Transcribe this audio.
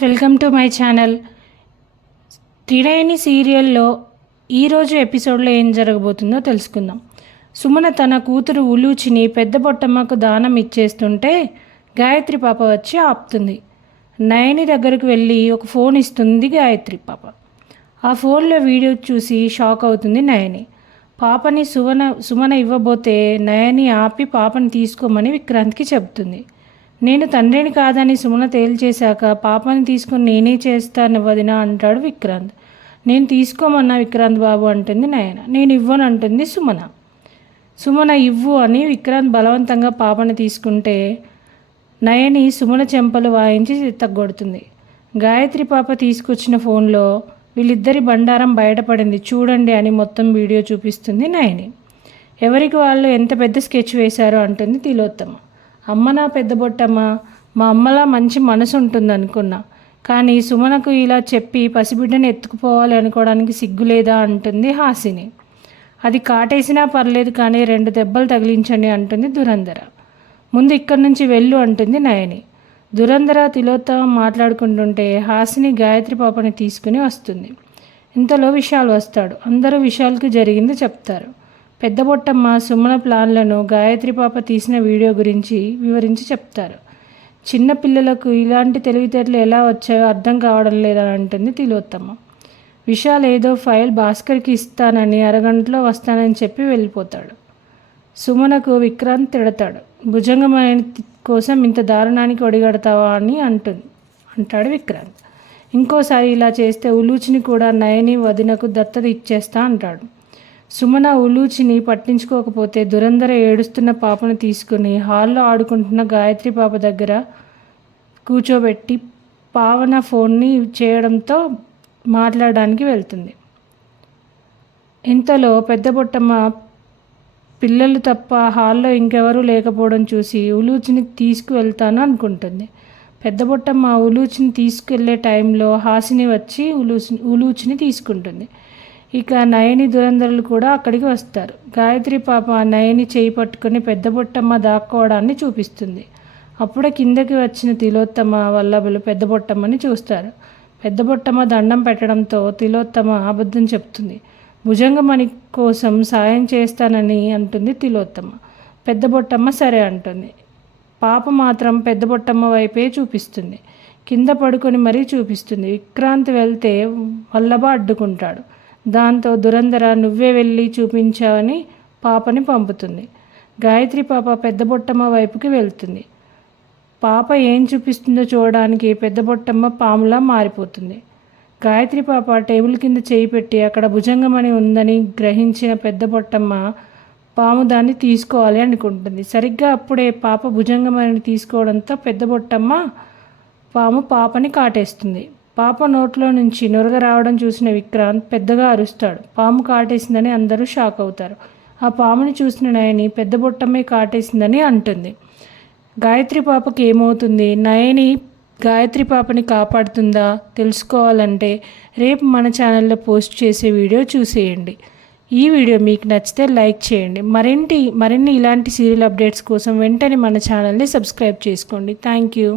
Welcome to my channel. త్రిడైని సీరియల్లో ఈరోజు ఎపిసోడ్లో ఏం జరగబోతుందో తెలుసుకుందాం. సుమన తన కూతురు ఉలూచిని పెద్ద పొట్టమ్మకు దానం ఇచ్చేస్తుంటే గాయత్రి పాప వచ్చి ఆపుతుంది. నయని దగ్గరకు వెళ్ళి ఒక ఫోన్ ఇస్తుంది గాయత్రి పాప. ఆ ఫోన్లో వీడియో చూసి షాక్ అవుతుంది నయని. పాపని సువన సుమన ఇవ్వబోతే నయని ఆపి పాపని తీసుకోమని విక్రాంత్కి చెబుతుంది. నేను తండ్రిని కాదని సుమన తేల్చేశాక పాపని తీసుకొని నేనే చేస్తాను వదిన అంటాడు విక్రాంత్. నేను తీసుకోమన్నా విక్రాంత్ బాబు అంటుంది నయన. నేను ఇవ్వను అంటుంది సుమన. సుమన ఇవ్వు అని విక్రాంత్ బలవంతంగా పాపని తీసుకుంటే నయని సుమన చెంపలు వాయించి తగ్గొడుతుంది గాయత్రి పాప తీసుకొచ్చిన ఫోన్లో వీళ్ళిద్దరి బండారం బయటపడింది. చూడండి అని మొత్తం వీడియో చూపిస్తుంది నయని. ఎవరికి వాళ్ళు ఎంత పెద్ద స్కెచ్ వేశారో అంటుంది తిలోత్తమ. అమ్మ నా పెద్ద బొట్టమ్మ మా అమ్మలా మంచి మనసు ఉంటుంది అనుకున్నా కానీ సుమనకు ఇలా చెప్పి పసిబిడ్డని ఎత్తుకుపోవాలి అనుకోవడానికి సిగ్గులేదా అంటుంది హాసిని. అది కాటేసినా పర్లేదు కానీ రెండు దెబ్బలు తగిలించండి అంటుంది దురంధర. ముందు ఇక్కడి నుంచి వెళ్ళు అంటుంది నయని. దురంధర తిలోత్తమ మాట్లాడుకుంటుంటే హాసిని గాయత్రి పాపని తీసుకుని వస్తుంది. ఇంతలో విశాల్ వస్తాడు. అందరూ విశాల్కి జరిగింది చెప్తారు. పెద్ద బొట్టమ్మ సుమన ప్లాన్లను గాయత్రి పాప తీసిన వీడియో గురించి వివరించి చెప్తారు. చిన్న పిల్లలకు ఇలాంటి తెలివితేటలు ఎలా వచ్చాయో అర్థం కావడం లేదని అంటుంది తిలోత్తమ్మ. విశాల్ ఏదో ఫైల్ భాస్కర్కి ఇస్తానని అరగంటలో వస్తానని చెప్పి వెళ్ళిపోతాడు. సుమనకు విక్రాంత్ తిడతాడు. భుజంగమైన కోసం ఇంత దారుణానికి ఒడిగడతావా అని అంటుంది. అంటాడు విక్రాంత్. ఇంకోసారి ఇలా చేస్తే ఉలూచిని కూడా నయని వదినకు దత్తత ఇచ్చేస్తా అంటాడు. సుమన ఉలూచిని పట్టించుకోకపోతే దురంధర ఏడుస్తున్న పాపను తీసుకుని హాల్లో ఆడుకుంటున్న గాయత్రి పాప దగ్గర కూర్చోబెట్టి పావన ఫోన్ని చేయడంతో మాట్లాడడానికి వెళ్తుంది. ఇంతలో పెద్ద బొట్టమ్మ పిల్లలు తప్ప హాల్లో ఇంకెవరూ లేకపోవడం చూసి ఉలూచిని తీసుకువెళ్తాను అనుకుంటుంది. పెద్ద బొట్టమ్మ ఉలూచిని తీసుకెళ్ళే టైంలో హాసిని వచ్చి ఉలూచి ఉలూచిని తీసుకుంటుంది. ఇక నయని దురంధరులు కూడా అక్కడికి వస్తారు. గాయత్రి పాప నయని చేయి పట్టుకుని పెద్ద బొట్టమ్మ దాక్కోవడాన్ని చూపిస్తుంది. అప్పుడే కిందకి వచ్చిన తిలోత్తమ వల్లభులు పెద్ద బొట్టమ్మని చూస్తారు. పెద్ద బొట్టమ్మ దండం పెట్టడంతో తిలోత్తమ అబద్ధం చెప్తుంది. భుజంగమణి కోసం సాయం చేస్తానని అంటుంది తిలోత్తమ. పెద్ద బొట్టమ్మ సరే అంటుంది. పాప మాత్రం పెద్ద బొట్టమ్మ వైపే చూపిస్తుంది. కింద పడుకొని మరీ చూపిస్తుంది. విక్రాంత్ వెళ్తే వల్లభ అడ్డుకుంటాడు. దాంతో దురంధర నువ్వే వెళ్ళి చూపించావని పాపని పంపుతుంది. గాయత్రి పాప పెద్ద బొట్టమ్మ వైపుకి వెళ్తుంది. పాప ఏం చూపిస్తుందో చూడడానికి పెద్ద బొట్టమ్మ పాములా మారిపోతుంది. గాయత్రి పాప టేబుల్ కింద చేయి పెట్టి అక్కడ భుజంగమని ఉందని గ్రహించిన పెద్ద బొట్టమ్మ పాము దాన్ని తీసుకోవాలి అనుకుంటుంది. సరిగ్గా అప్పుడే పాప భుజంగమని తీసుకోవడంతో పెద్ద బొట్టమ్మ పాము పాపని కాటేస్తుంది. పాప నోట్లో నుంచి నొరగ రావడం చూసిన విక్రాంత్ పెద్దగా అరుస్తాడు. పాము కాటేసిందని అందరూ షాక్ అవుతారు. ఆ పాముని చూసిన నయని పెద్ద బొట్టమ్మే కాటేసిందని అంటుంది. గాయత్రి పాపకి ఏమవుతుంది? నయని గాయత్రి పాపని కాపాడుతుందా? తెలుసుకోవాలంటే రేపు మన ఛానల్లో పోస్ట్ చేసే వీడియో చూసేయండి. ఈ వీడియో మీకు నచ్చితే లైక్ చేయండి. మరింటి మరిన్ని ఇలాంటి సీరియల్ అప్డేట్స్ కోసం వెంటనే మన ఛానల్ని సబ్స్క్రైబ్ చేసుకోండి. Thank you.